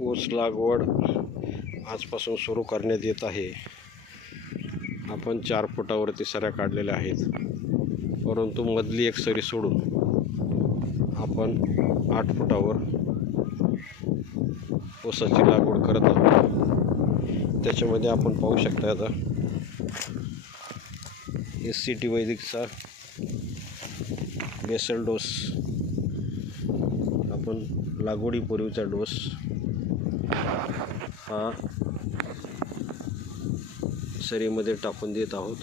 ऊस लागवड आजपासून सुरू करण्यात येत आहे। आपण 4 फुटावरती सऱ्या काढलेल्या आहेत, परंतु मधली एक सरी सोडून आपण 8 फुटावर ऊसाची लागवड करत आहोत। त्याच्यामध्ये आपण पाहू शकता आता SCT वैदिकचा बेसल डोस, आपण लागवडीपूर्वीचा डोस हा सरीमध्ये टाकून देत आहोत।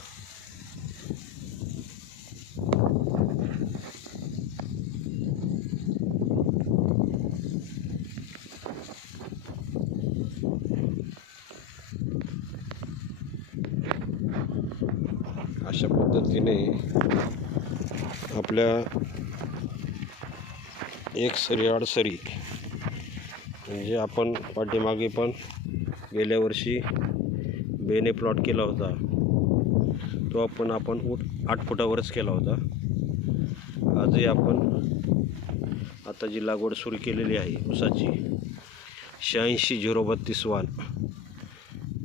अशा पद्धतीने आपल्या एक सरी आड सरी, म्हणजे आपण पाठीमागे पण गेल्या वर्षी बेने प्लॉट केला होता, तो आपण 8 फुटावरच केला होता। आजही आपण आता जी लागवड सुरू केलेली आहे ऊसाची 86-032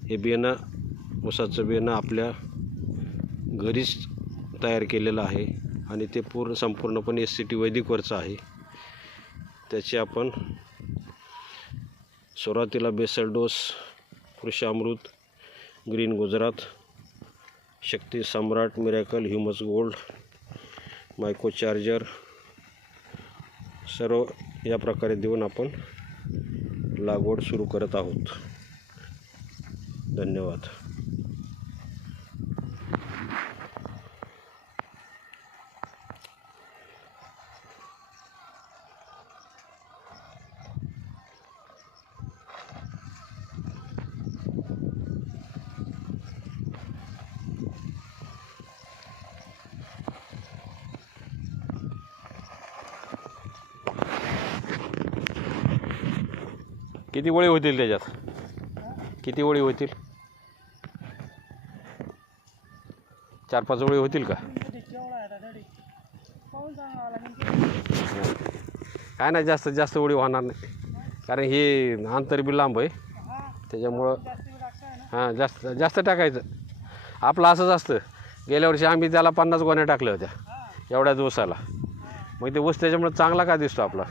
हे बियाणं, ऊसाचं बियाणं आपल्या घरीच तयार केलेलं आहे आणि ते संपूर्णपणे SCT वैदिकवरचं आहे। त्याची आपण सुरुवातीला बेसल डोस, कृषी अमृत, ग्रीन गुजरात, शक्ती सम्राट, मिरॅकल, ह्यूमस गोल्ड, मायको चार्जर सर्व या प्रकारे देऊन आपण लागवड सुरू करत आहोत। धन्यवाद। किती ओळी होतील त्याच्यात? किती ओळी होतील? 4-5 ओळी होतील का? काय नाही, जास्त ओळी होणार नाही, कारण हे अंतर बी लांब आहे, त्याच्यामुळं हां जास्त टाकायचं। आपलं असंच असतं, गेल्या वर्षी आम्ही त्याला 50 गोण्या टाकल्या होत्या एवढ्याच ऊसाला, मग ते ऊस त्याच्यामुळे चांगला का दिसतो आपला?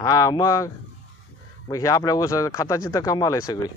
हां, मग हे आपल्या ऊस खताची तर कमाल आहे सगळी।